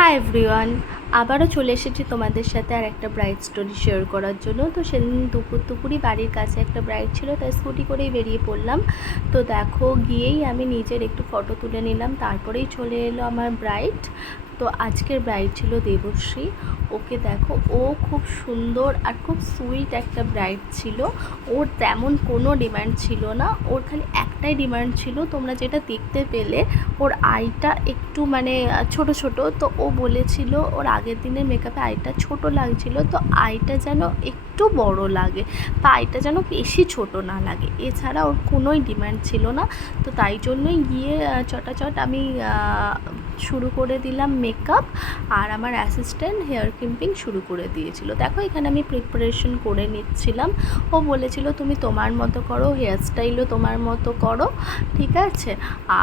Hi everyone, আবারও চলে এসেছি তোমাদের সাথে আর একটা ব্রাইড স্টোরি শেয়ার করার জন্য। তো সেদিন দুপুরই বাড়ির কাছে একটা ব্রাইড ছিল, তাই স্কুটি করেই বেরিয়ে পড়লাম। তো দেখো, গিয়েই আমি নিজের একটু ফটো তুলে নিলাম, তারপরেই চলে এলো আমার ব্রাইড। তো আজকের ব্রাইড ছিল দেবশ্রী। ওকে দেখো, ও খুব সুন্দর আর খুব সুইট একটা ব্রাইড ছিল। ওর তেমন কোনো ডিমান্ড ছিল না, ওর খালি একটাই ডিমান্ড ছিল, তোমরা যেটা দেখতে পেলে ওর আইটা একটু মানে ছোট ছোট। তো ও বলেছিল ওর আগের দিনের মেকআপে আইটা ছোট লাগছিল, তো আইটা যেন একটু বড় লাগে বা আইটা যেন বেশি ছোট না লাগে। এছাড়া ওর কোনোই ডিমান্ড ছিল না। তো তাই জন্যই গিয়ে চটাচট আমি শুরু করে দিলাম মেকআপ, আর আমার অ্যাসিস্ট্যান্ট হেয়ার ক্রিম্পিং শুরু করে দিয়েছিল। দেখো, এখানে আমি প্রিপারেশন করে নিচ্ছিলাম। ও বলেছিল তুমি তোমার মতো করো, হেয়ার স্টাইলও তোমার মতো করো, ঠিক আছে।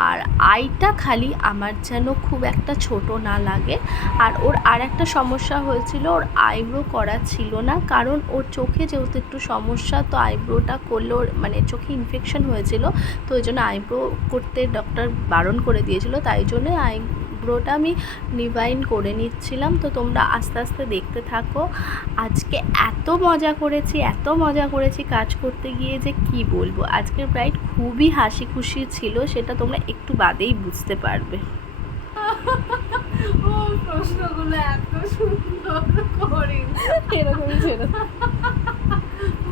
আর আইটা খালি আমার যেন খুব একটা ছোট না লাগে। আর ওর আর একটা সমস্যা হয়েছিল, ওর আইব্রো করা ছিল না, কারণ ওর চোখে যেহেতু একটু সমস্যা, তো আইব্রোটা করলে ওর মানে চোখে ইনফেকশন হয়েছিল। তো ওই জন্য আইব্রো করতে ডক্টর বারণ করে দিয়েছিল, তাই জন্য আইব্রোটা আমি নিভাইন করে নিচ্ছিলাম। তো তোমরা আস্তে আস্তে দেখতে থাকো। আজকে এত মজা করেছি কাজ করতে গিয়ে যে কি বলবো। আজকের ব্রাইড খুবই হাসি খুশি ছিল, সেটা তোমরা একটু বাদেই বুঝতে পারবে। ও প্রশ্নগুলো এত সুন্দর করে এরকমই ছিল।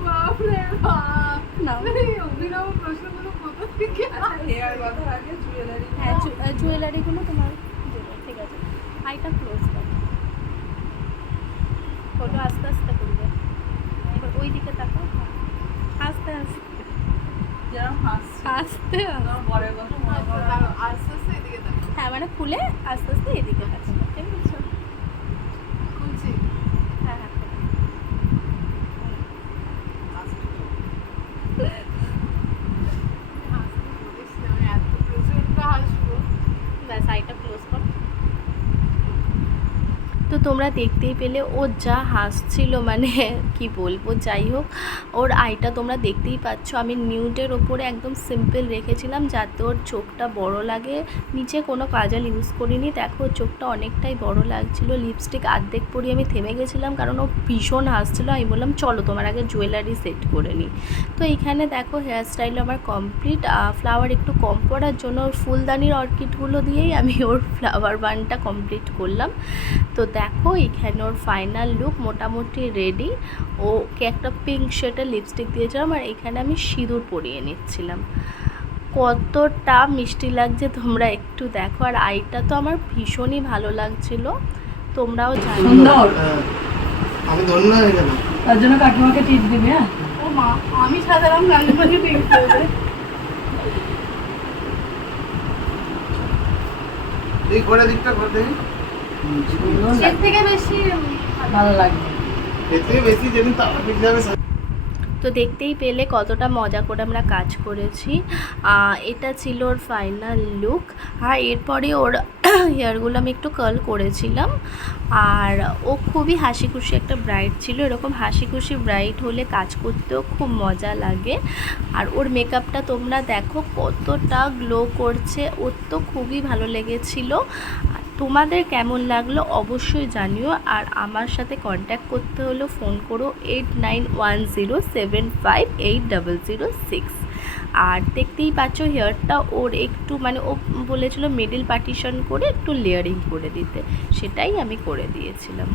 বাপরে বাপ, না, এই অভিনব প্রশ্নগুলো কোথা থেকে হেয়ার কথা আগে জুয়েলারি। হ্যাঁ, জুয়েলারিগুলো তোমার ঠিক আছে। আইটা ক্লোজ করো, আস্তে আস্তে করবে। এবার ওই দিকে তাকাও, আস্তে আস্তে যেরকম হাসছে আস্তে আমার বরের কথা মনে করো। আস্তে আস্তে এদিকে দেখো। হ্যাঁ, মানে খুলে আস্তে আস্তে এদিকে তাকাবে, ঠিক আছে। খুলছি। হ্যাঁ হ্যাঁ, হাসতে বলিস না, আমি এত প্রচন্ড হাসবো। ব্যাস আইটা ক্লোজ কর। তো তোমরা দেখতেই পেলে ও যা হাসছিল, মানে কি বলবো। যাই হোক, ওর আইটা তোমরা দেখতেই পাচ্ছ। আমি নিউডের ওপরে একদম সিম্পল রেখেছিলাম যাতে ওর চোখটা বড় লাগে। নিচে কোনো কাজল ইউজ করিনি। দেখো, ওর চোখটা অনেকটাই বড় লাগছিল। লিপস্টিক অর্ধেক পরিয়ে আমি থেমে গেছিলাম, কারণ ও ভীষণ হাসছিলো। আমি বললাম চলো তোমার আগে জুয়েলারি সেট করে নিই। তো এইখানে দেখো, হেয়ার স্টাইল আমার কমপ্লিট। ফ্লাওয়ার একটু কম পড়ার জন্য ওর ফুলদানির অর্কিডগুলো দিয়েই আমি ওর ফ্লাওয়ার বানটা কমপ্লিট করলাম। তো দেখো, এখানে ওর ফাইনাল লুক মোটামুটি রেডি। ওকে একটা পিঙ্ক শেডের লিপস্টিক দিয়েছিলাম, আর এখানে আমি সিঁদুর পরিয়ে নিচ্ছিলাম। কতটা মিষ্টি লাগছে তোমরা একটু দেখো। আর আইটা তো আমার ভীষণই ভালো লাগছিল, তোমরাও জানো। সুন্দর। আমি ধন্য হয়ে গেলাম। তার জন্য কাকিমাকে টিপ দিবি। হ্যাঁ, ও মা, আমি সাধারণ গান্ধীকে দেখতে হবে। এই ঘোড়া দিকটা ঘর দেখি। এর থেকে বেশি ভালো লাগবে। এর থেকে বেশি যেদিন তারা ঠিক যাবে। তো দেখতেই পেলে কতটা মজা করে আমরা কাজ করেছি। এটা ছিল ওর ফাইনাল লুক। আর এরপরে ওর হেয়ারগুলো আমি একটু কার্ল করেছিলাম। আর ও খুবই হাসি খুশি একটা ব্রাইড ছিল। এরকম হাসি খুশি ব্রাইড হলে কাজ করতেও খুব মজা লাগে। আর ওর মেকআপটা তোমরা দেখো কতটা গ্লো করছে, ওর তো খুবই ভালো লেগেছিলো। তোমাদের কেমন লাগলো অবশ্যই জানিও। আর আমার সাথে কন্ট্যাক্ট করতে হলো, ফোন করো 8910758006। আর দেখতেই পাচ্ছ হেয়ারটা ওর একটু মানে ও বলেছিল মিডিল পার্টিশন করে একটু লেয়ারিং করে দিতে, সেটাই আমি করে দিয়েছিলাম।